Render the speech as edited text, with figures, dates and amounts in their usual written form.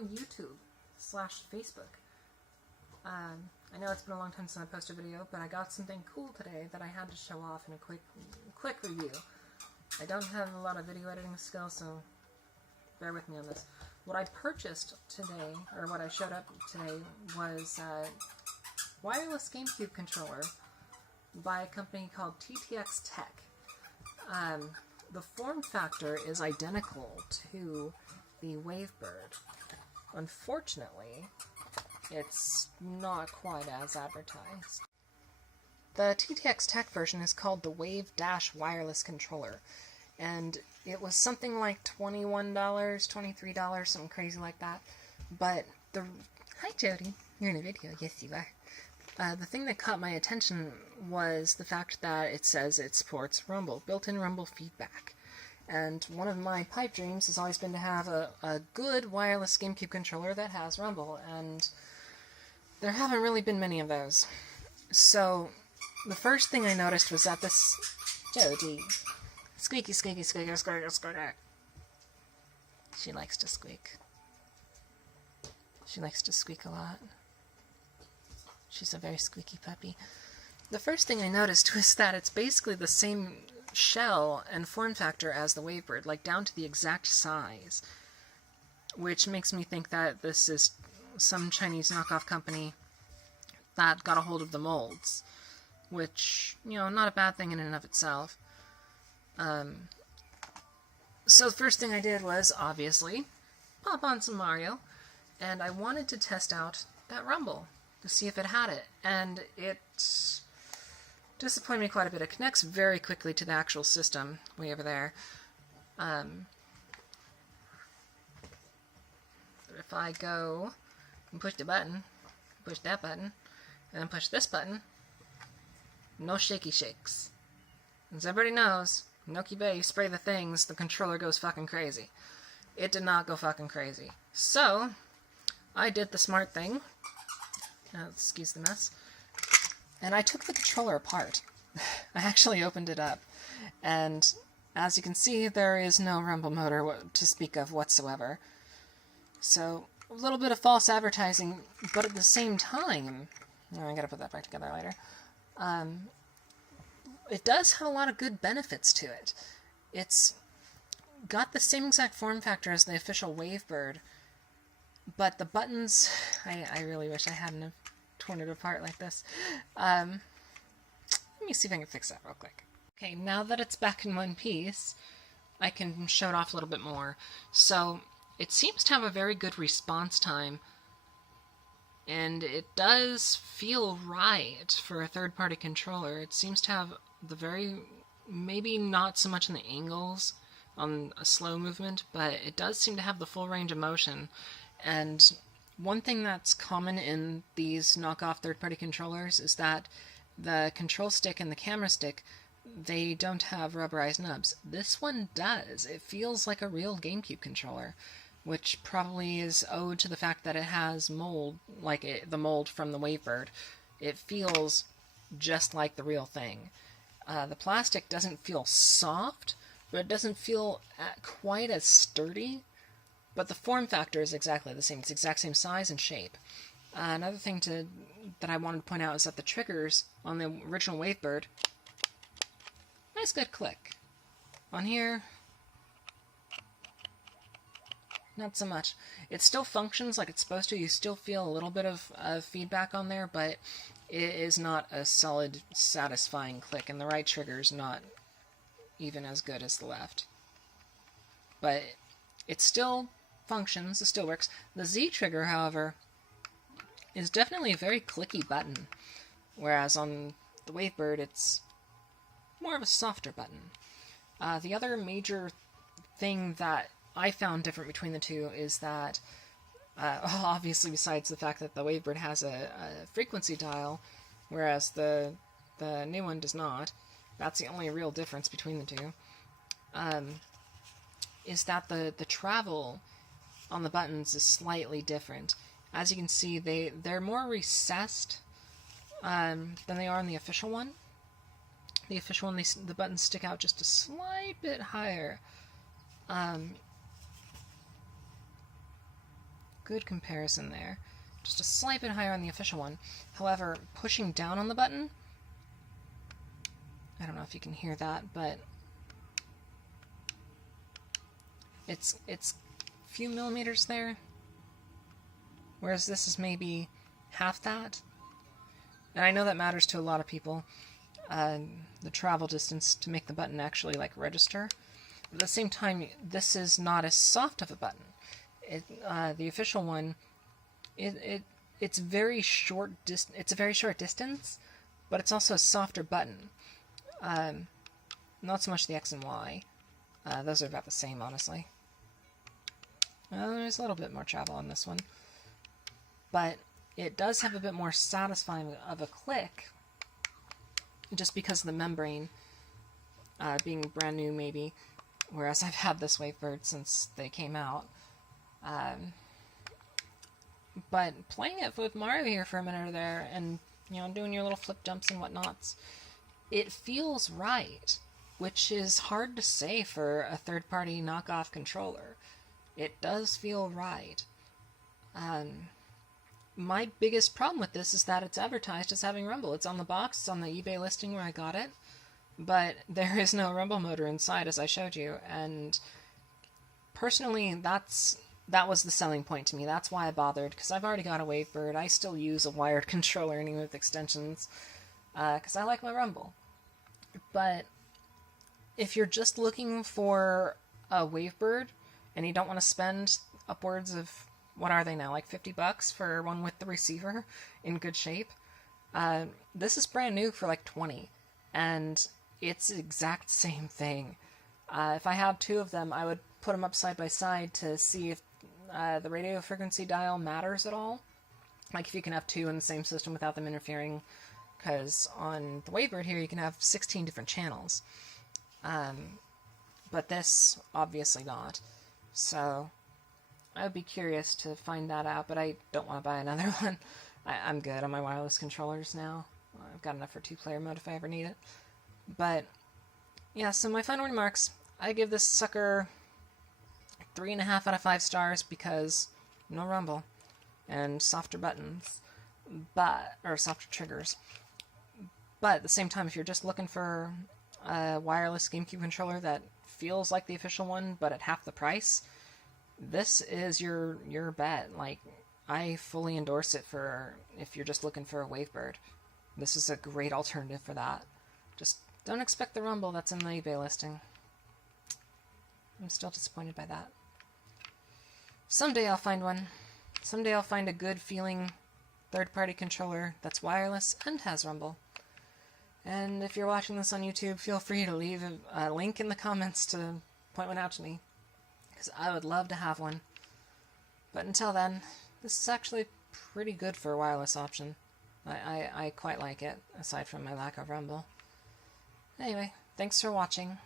YouTube/Facebook. I know it's been a long time since I posted a video, but I got something cool today that I had to show off in a quick review. I don't have a lot of video editing skills, so bear with me on this. What I purchased today, or what I showed up today, was a wireless GameCube controller by a company called TTX Tech. The form factor is identical to the Wavebird. Unfortunately, it's not quite as advertised. The TTX Tech version is called the Wave Dash Wireless Controller, and it was something like $21, $23, something crazy like that. But hi Jody, you're in a video. Yes, you are. The thing that caught my attention was the fact that it says it supports Rumble, built-in Rumble feedback. And one of my pipe dreams has always been to have a good wireless GameCube controller that has Rumble, and there haven't really been many of those. So the first thing I noticed was that this Jody, squeaky, squeaky, squeaky, squeaky, squeaky. She likes to squeak. She likes to squeak a lot. She's a very squeaky puppy. The first thing I noticed was that it's basically the same shell and form factor as the Wavebird, like down to the exact size, which makes me think that this is some Chinese knockoff company that got a hold of the molds, which, you know, not a bad thing in and of itself. So the first thing I did was, obviously, pop on some Mario, and I wanted to test out that Rumble to see if it had it, and it disappointed me quite a bit. It connects very quickly to the actual system, way over there. If I go and push the button, push that button, and then push this button, no shaky shakes. As everybody knows, Noki Bay, you spray the things, the controller goes fucking crazy. It did not go fucking crazy. So, I did the smart thing. Excuse the mess. And I took the controller apart. I actually opened it up. And as you can see, there is no Rumble motor to speak of whatsoever. So, a little bit of false advertising, but at the same time, I gotta put that back together later, it does have a lot of good benefits to it. It's got the same exact form factor as the official Wavebird, but the buttons, I really wish I hadn't have torn it apart like this. Let me see if I can fix that real quick. Okay, now that it's back in one piece, I can show it off a little bit more. So, it seems to have a very good response time, and it does feel right for a third-party controller. It seems to have the maybe not so much in the angles on a slow movement, but it does seem to have the full range of motion. And one thing that's common in these knockoff third-party controllers is that the control stick and the camera stick, they don't have rubberized nubs. This one does. It feels like a real GameCube controller, which probably is owed to the fact that it has mold, like the mold from the Wavebird. It feels just like the real thing. The plastic doesn't feel soft, but it doesn't feel quite as sturdy. But the form factor is exactly the same. It's the exact same size and shape. Another thing that I wanted to point out is that the triggers on the original Wavebird, nice good click. On here, not so much. It still functions like it's supposed to. You still feel a little bit of feedback on there, but it is not a solid, satisfying click, and the right trigger is not even as good as the left. But it still functions, it still works. The Z trigger, however, is definitely a very clicky button, whereas on the Wavebird it's more of a softer button. The other major thing that I found different between the two is that, obviously besides the fact that the Wavebird has a frequency dial, whereas the new one does not, that's the only real difference between the two, is that the travel on the buttons is slightly different. As you can see, they're more recessed than they are in the official one. The official one, the buttons stick out just a slight bit higher. good comparison there. Just a slight bit higher on the official one. However, pushing down on the button, I don't know if you can hear that, but it's a few millimeters there, whereas this is maybe half that. And I know that matters to a lot of people, the travel distance to make the button actually like register. At the same time, this is not as soft of a button. The official one, it's very short. It's a very short distance, but it's also a softer button. Not so much the X and Y. Those are about the same, honestly. There's a little bit more travel on this one, but it does have a bit more satisfying of a click, just because of the membrane being brand new, maybe. Whereas I've had this Wavebird since they came out. But playing it with Mario here for a minute or there, and, you know, doing your little flip jumps and whatnots, it feels right, which is hard to say for a third-party knockoff controller. It does feel right. My biggest problem with this is that it's advertised as having rumble. It's on the box, it's on the eBay listing where I got it, but there is no rumble motor inside, as I showed you, and personally, that was the selling point to me. That's why I bothered, because I've already got a Wavebird. I still use a wired controller, even with extensions, because I like my rumble. But if you're just looking for a Wavebird, and you don't want to spend upwards of, what are they now, like $50 for one with the receiver in good shape, this is brand new for like $20, and it's the exact same thing. If I had two of them, I would put them up side by side to see if the radio frequency dial matters at all. Like if you can have two in the same system without them interfering, because on the Wavebird here you can have 16 different channels. But this, obviously not. So I would be curious to find that out, but I don't want to buy another one. I'm good on my wireless controllers now. I've got enough for 2-player mode if I ever need it. But yeah, so my final remarks, I give this sucker 3.5 out of 5 stars because no rumble and softer buttons, or softer triggers. But at the same time, if you're just looking for a wireless GameCube controller that feels like the official one, but at half the price, this is your bet. Like, I fully endorse it for if you're just looking for a Wavebird. This is a great alternative for that. Just don't expect the rumble that's in the eBay listing. I'm still disappointed by that. Someday I'll find one. Someday I'll find a good feeling third-party controller that's wireless and has rumble. And if you're watching this on YouTube, feel free to leave a link in the comments to point one out to me, because I would love to have one. But until then, this is actually pretty good for a wireless option. I quite like it, aside from my lack of rumble. Anyway, thanks for watching.